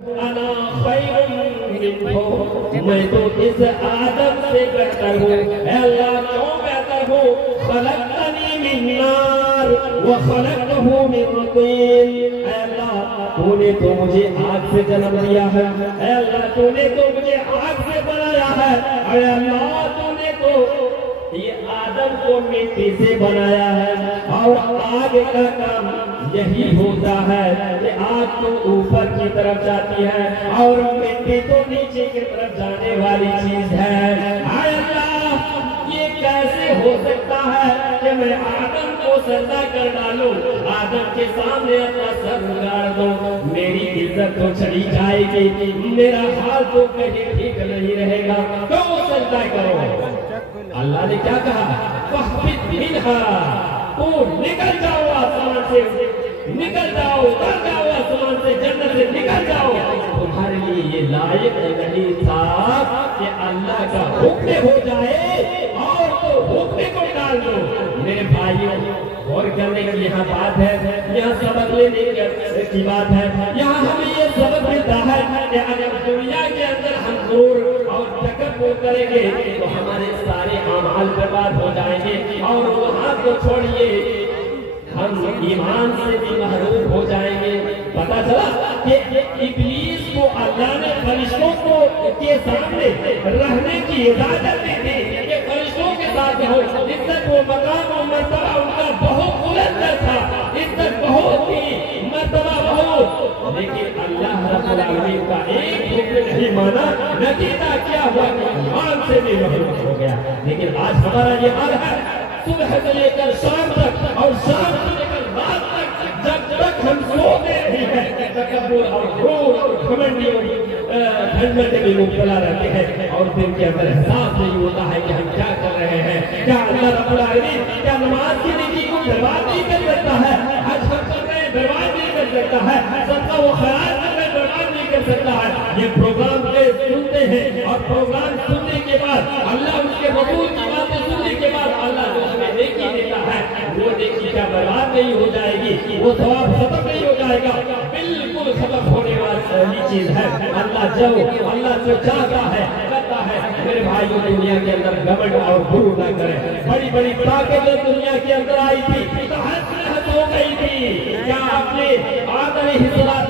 انا خیر منہ، میں تو اس آدم سے بہتر ہوں۔ اے اللہ کیوں بہتر ہوں؟ خلقتنی من نار وخلقتہ من طین۔ اے اللہ تو نے تو مجھے آگ سے جنم دیا ہے، اے اللہ تو نے تو مجھے آگ سے بنایا ہے، اے اللہ تو نے تو یہ آدم کو مٹی سے بنایا ہے، اور آگ کا کام یہی ہوتا ہے کہ آگ تو اوپر کی طرف جاتی ہے اور مٹی تو نیچے کی طرف جانے والی چیز ہے۔ اے اللہ یہ کیسے ہو سکتا ہے کہ میں آدم کو سجدہ کر ڈالوں، آدم کے سامنے اپنا سر اگاڑ دوں؟ میری عزت تو چلی جائے گی، میرا حال تو کہیں ٹھیک نہیں رہے گا، کیوں سجدہ کرو؟ اللہ نے کیا کہا؟ فَاهْبِطْ مِنْهَا، تو نکل جاؤ آسمان سے، نکل جاؤ، اتر جاؤ آسمان سے، جنت سے نکل جاؤ۔ تمہارے لیے یہ لائق نہیں تھا کہ اللہ کا حکم ہو جائے اور تو حکم کو ڈال دو۔ میرے بھائیوں اور کرنے کی یہاں بات ہے، یہاں سبق لینے کی بات ہے، یہاں ہمیں یہ سبق ملتا ہے کہ اگر دنیا کے اندر ہم غرور اور تکبر کریں گے تو ہمارے سارے اعمال برباد ہو جائیں گے، اور وہاں کو چھوڑیے ہم ایمان سے بھی محروم ہو جائیں گے۔ پتا چلا کہ ابلیس کو اللہ نے فرشتوں کے سامنے رہنے کی اجازت دی تھی کہ فرشتوں کے ساتھ ہو، عزت و مقام و مرتبہ ان کا بہت بلند تھا، عزت بہت تھی، مرتبہ بہت، لیکن اللہ رب العالمین کا ایک حکم نہیں مانا، نتیجہ کیا ہوا کہ ایمان سے بھی محروم ہو گیا۔ لیکن آج ہمارا یہ حال ہے، صبح سے لے کر شام تک اور شام سے لے کر رات تک جب تک ہم سوتے نہیں ہیں تکبر اور غرور اور گھمنڈیوں گھمنڈ میں مبتلا رہتے ہیں، اور دل کے اندر احساس نہیں ہوتا ہے کہ ہم کیا کر رہے ہیں۔ کیا اللہ رب العالمین کیا نماز کی نیکی کو برباد نہیں کر سکتا ہے؟ حج ہم کر رہے ہیں برباد نہیں کر سکتا ہے، صدقہ و خیرات کر رہے ہیں برباد نہیں کر سکتا ہے؟ یہ پروگرام سنتے ہیں اور پروگرام سننے کے بعد اللہ اس کے رسول کی باتیں سننے کے بعد اللہ جو ہمیں نیکی دیتا ہے وہ نیکی کیا برباد نہیں ہو جائے گی؟ وہ ثواب ختم نہیں ہو جائے گا؟ بالکل ختم ہونے والی چیز ہے۔ اللہ جو چاہتا ہے کرتا ہے۔ میرے بھائیوں دنیا کے اندر گھمنڈ اور غرور نہ کریں۔ بڑی بڑی طاقتیں دنیا کے اندر آئی تھی، حد ہو گئی تھی۔ کیا آپ نے آدم علیہ السلام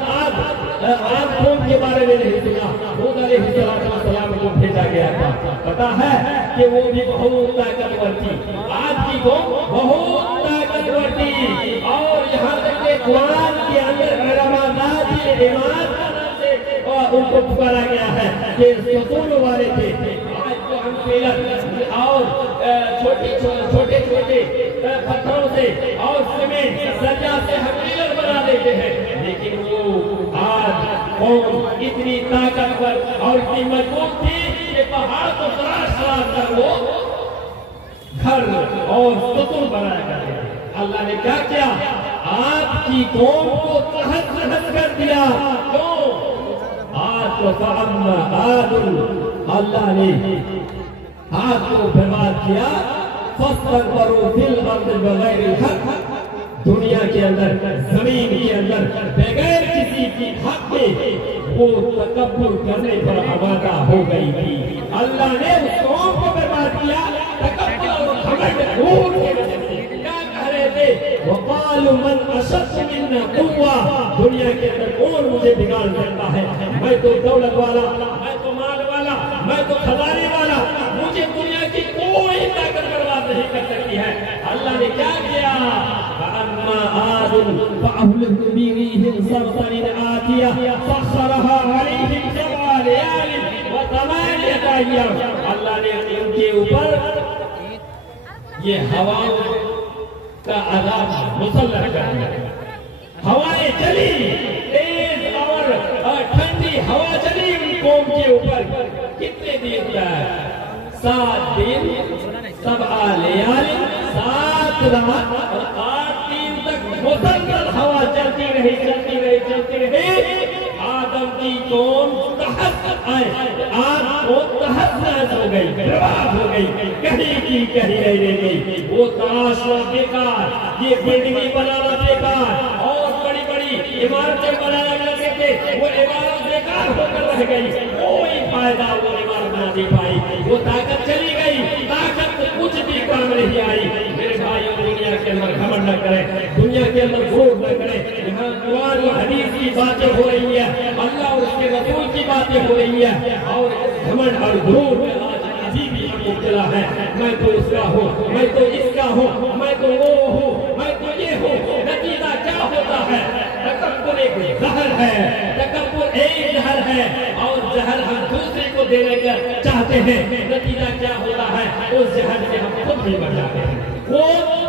قوم کے بارے میں نہیں سنا؟ حود علیہ السلام کو بھیجا گیا تھا، پتا ہے کہ وہ بھی بہت طاقتور تھی، آج کی قوم بہت طاقتور تھی، اور یہاں تک کہ قرآن کے اندر رمضان ایمان سے ان کو پکارا گیا ہے کہ ستون والے تھے۔ آج تو ہم پیلر اور چھوٹے پتھروں سے اور سیمنٹ سرجا سے ہم پیلر بنا دیتے ہیں، لیکن وہ آج قوم اتنی طاقتور اور اتنی مضبوط تھی کہ پہاڑ کو تراش کر وہ گھر اور ستون بنایا کرتے تھے۔ اللہ نے کیا کیا؟ آپ کی قوم کو تہس کر دیا۔ کیوں؟ آج تو اللہ نے آج کو برباد کیا۔ فَاسْتَكْبَرُوا فِي الْأَرْضِ بِغَيْرِ الْحَقِّ، دنیا کے اندر زمین کے اندر بغیر کسی کی حق کے وہ تکبر کرنے پر آمادہ ہو گئی تھی۔ اللہ نے اس قوم کو برباد کیا تکبر اور گھمنڈ غرور کی وجہ سے۔ کیا کہہ رہے تھے؟ وَقَالُوا مَنْ أَشَدُّ مِنَّا قُوَّةً، دنیا کے اندر کون مجھے بگاڑ سکتا ہے؟ میں تو دولت والا، میں تو مال والا، میں تو خزانے والا، مجھے دنیا کی کوئی طاقت برباد نہیں کر سکتی ہے۔ اللہ نے کیا کیا؟ فَأَمَّا عَادٌ فَأَهْلَكْنَا بِرِيحٍ صَرْصَرٍ عَاتِيَةٍ سَخَّرَهَا عَلَيْهِمْ سَبْعَ لَيَالٍ وَثَمَانِيَةَ أَيَّامٍ، اللہ نے ان کے اوپر یہ ہواؤں کا عذاب مسلط کر دیا۔ ہوائیں چلی، تیز اور ٹھنڈی ہوا چلی ان قوم کے اوپر۔ کتنے دن تک؟ 7 دن، 7 لیال، 7 رات اور 8 دن تک مسلسل ہوا چلتی رہی۔ آدم کی قوم تحس آئے، آج وہ تحس ہو گئی، برباد ہو گئی، کہیں کی کہیں رہ گئی۔ وہ تراشنا بیکار، یہ بلڈنگیں بنانا بیکار، اور بڑی بڑی عمارتیں بنانا کرتے تھے، وہ عمارتیں رہ گئی، کوئی فائدہ وہ عمارت نہ دے پائی، وہ طاقت چلی گئی، طاقت کچھ بھی کام نہیں آئی۔ میرے بھائیوں، دنیا کے اندر گھمنڈ نہ کریں، دنیا کے اندر غرور نہ کریں۔ یہاں قرآن و حدیث کی باتیں ہو رہی ہے، اللہ اور اس کے رسول کی باتیں ہو رہی ہے، اور گھمنڈ اور غرور میں ابھی بھی ہم مبتلا ہے۔ میں تو اس کا ہوں، میں تو اس کا ہوں، میں تو وہ ہوں، میں تو یہ ہوں۔ نتیجہ کیا ہوتا ہے؟ تکبر ایک زہر ہے، تکبر ایک زہر ہے، اور زہر ہم دوسرے کو دینے کا چاہتے ہیں۔ نتیجہ کیا ہوتا ہے؟ اس زہر سے ہم خود بھی مر جاتے ہیں۔ وہ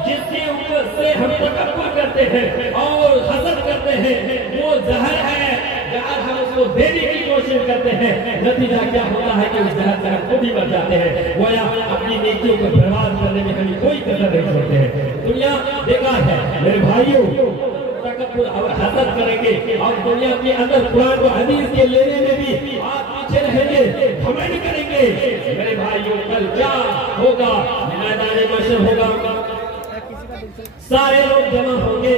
جس کے اوپر سے ہم تکبر کرتے ہیں اور حسد کرتے ہیں، وہ زہر ہے، جہاں ہم اس کو دینے کی کوشش کرتے ہیں۔ نتیجہ کیا ہوتا ہے کہ اس زہر سے ہم خود بھی مر جاتے ہیں۔ گویا اپنی نیکیوں کو برباد کرنے میں ہمیں کوئی کسر نہیں چھوڑتے ہیں۔ دنیا بیکار ہے میرے بھائیوں، تکبر اور حسد کریں گے اور دنیا کے اندر قرآن و حدیث کے لینے میں بھی آپ پیچھے رہیں گے، گھمنڈ کریں گے۔ میرے بھائیوں، کل کیا ہوگا؟ میدان محشر ہوگا، سارے لوگ جمع ہوں گے،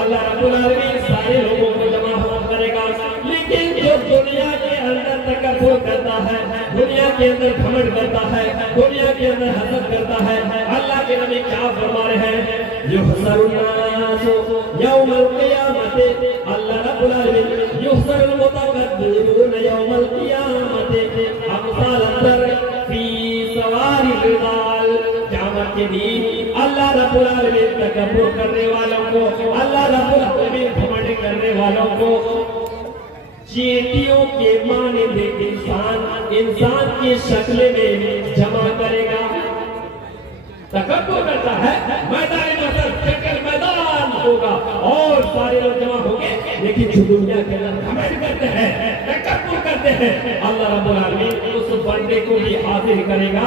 اللہ رب العالمین سارے لوگوں کو جمع کرے گا، لیکن جو دنیا کے اندر تکبر کرتا ہے، دنیا کے اندر گھمنڈ کرتا ہے، دنیا کے اندر حسد کرتا ہے، اللہ کے نبی کیا فرما رہے ہیں؟ یحشر الناس یوم القیامت، اللہ رب العالمین یحشر المتکبرون یوم القیامت امثال الذر فی سوار الرجال۔ قیامت کے دن اللہ رب العالمین تکبر کرنے والوں کو، اللہ رب العالمین گھمنڈ کرنے والوں کو چیٹیوں کے مانند انسان کی شکل میں جمع کرے گا۔ تکبر کرتا ہے، میدان محشر شکل میدان ہوگا اور سارے لوگ جمع ہوں گے، لیکن جو دنیا کے اندر گھمنڈ کرتے ہیں، تکبر کرتے ہیں، اللہ رب العالمین اس بندے کو بھی حاضر کرے گا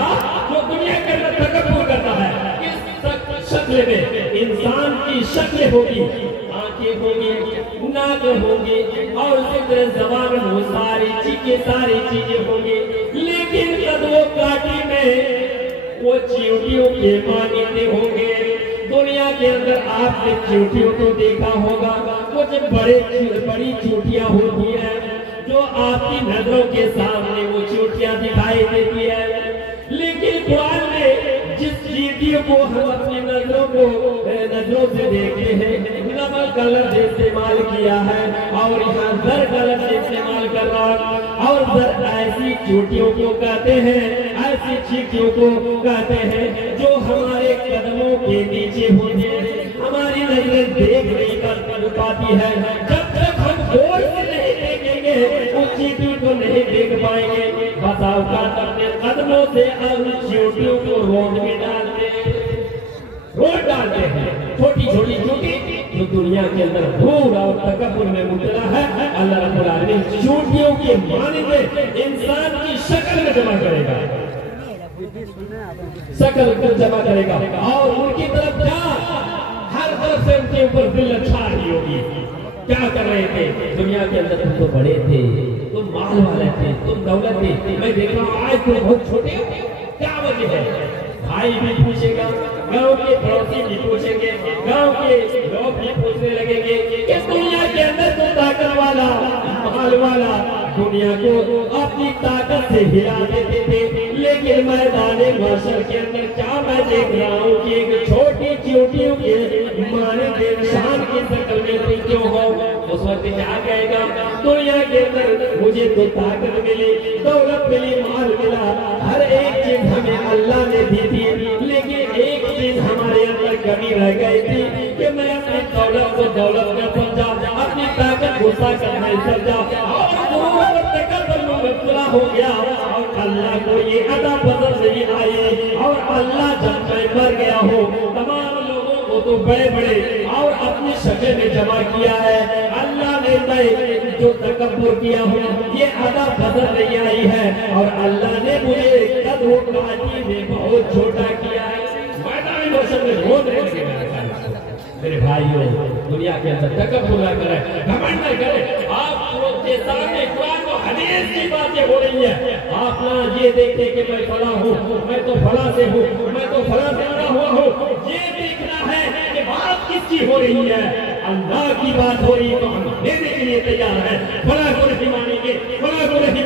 جو دنیا کے اندر تکبر کرتا ہے۔ اس شکل میں انسان کی شکل ہوگی، آنکھیں ہوگی، ناک ہوگی، اور اسی طرح زبان میں ساری چیزیں ہوگی، لیکن قدو کاٹی میں وہ چیوٹیوں کے مانندے ہوں گے۔ دنیا کے اندر آپ نے چیوٹیوں کو دیکھا ہوگا، کچھ بڑی چیوٹیاں ہوتی ہیں جو آپ کی نظروں کے سامنے وہ چیوٹیاں دکھائی دیتی ہے، لیکن قرآن نے جس چیوٹیوں کو ہم اپنی نظروں سے دیکھتے ہیں، نمک کا لفظ استعمال کیا ہے اور یہاں زر کا لفظ استعمال کر رہا ہے، اور زر ایسی چیوٹیوں کو کہتے ہیں، ایسی چیوٹیوں کو کہتے ہیں جو ہمارے قدموں کے نیچے ہوتی ہیں، ہماری نظریں دیکھ نہیں کر پاتی ہے۔ جب تک ہم غور سے نہیں دیکھیں گے اس چیوٹیوں کو نہیں دیکھ پائیں گے۔ بس اوقات اپنے قدموں سے ان چیوٹیوں کو روڈ میں ڈالتے ہیں، چھوٹی چھوٹی چیوٹی جو دنیا کے اندر غرور اور تکبر میں مبتلا ہے، اللہ رب العالمین چیوٹیوں کے مانند انسان کی شکل میں جمع کرے گا، شکل کر جمع کرے گا، اور ان کی طرف کیا ہر طرف سے ان کے اوپر ذلت چھا رہی ہوگی۔ کیا کر رہے تھے دنیا کے اندر؟ تم تو بڑے تھے، تم مال والے تھے، تم دولت تھے، میں دیکھ رہا ہوں آج تم بہت چھوٹے ہو، کیا وجہ ہے؟ بھائی بھی پوچھے گا، گاؤں کے پڑوسی بھی پوچھیں گے، گاؤں کے لوگ بھی پوچھنے لگیں گے کہ دنیا کے اندر تو طاقت والا، مال والا دنیا کو اپنی طاقت سے ہلا دیتے تھے، لیکن میدان محشر کے اندر کیا میں دیکھ رہا ہوں کہ ایک چھوٹی چیوٹیوں کے مانند انسان کی شکل میں تم کیوں ہو؟ اس وقت کیا کہے گا؟ دنیا کے اندر مجھے تو طاقت ملی، دولت ملی، مال ملا، ہر ایک چیز ہمیں اللہ نے دی تھی، لیکن ایک چیز ہمارے اندر کمی رہ گئی تھی کہ میں اپنی دولت کو دولت میں سمجھا، اپنی طاقت کو طاقت میں سمجھا، اور غرور اور تکبر میں مبتلا ہو گیا، اور اللہ کو یہ ادا پسند نہیں آئی، اور اللہ جب میں مر گیا ہوں تمام لوگوں کو تو بڑے بڑے اور اپنی شکل میں جمع کیا ہے، اللہ نے میں جو تکبر کیا ہوں یہ ادا پسند نہیں آئی ہے، اور اللہ نے مجھے قدر و کاٹی میں بہت چھوٹا کیا ہے۔ میدان محشر میں رونے لگے میرے بھائیوں، دنیا کے اندر تکبر نہ کریں، گھمنڈ نہ کریں۔ آپ لوگ کے سامنے قرآن و حدیث کی باتیں ہو رہی ہیں، آپ نہ یہ دیکھیں کہ میں فلاں ہوں، میں تو فلاں سے ہوں، میں تو فلاں سے بڑا ہوا ہوں، یہ دیکھنا ہے کہ بات کس کی ہو رہی ہے۔ اللہ کی بات ہو رہی ہے تو ہم دینے کے لیے تیار ہیں، فلاں کو نہیں مانیں گے، فلاں کو نہیں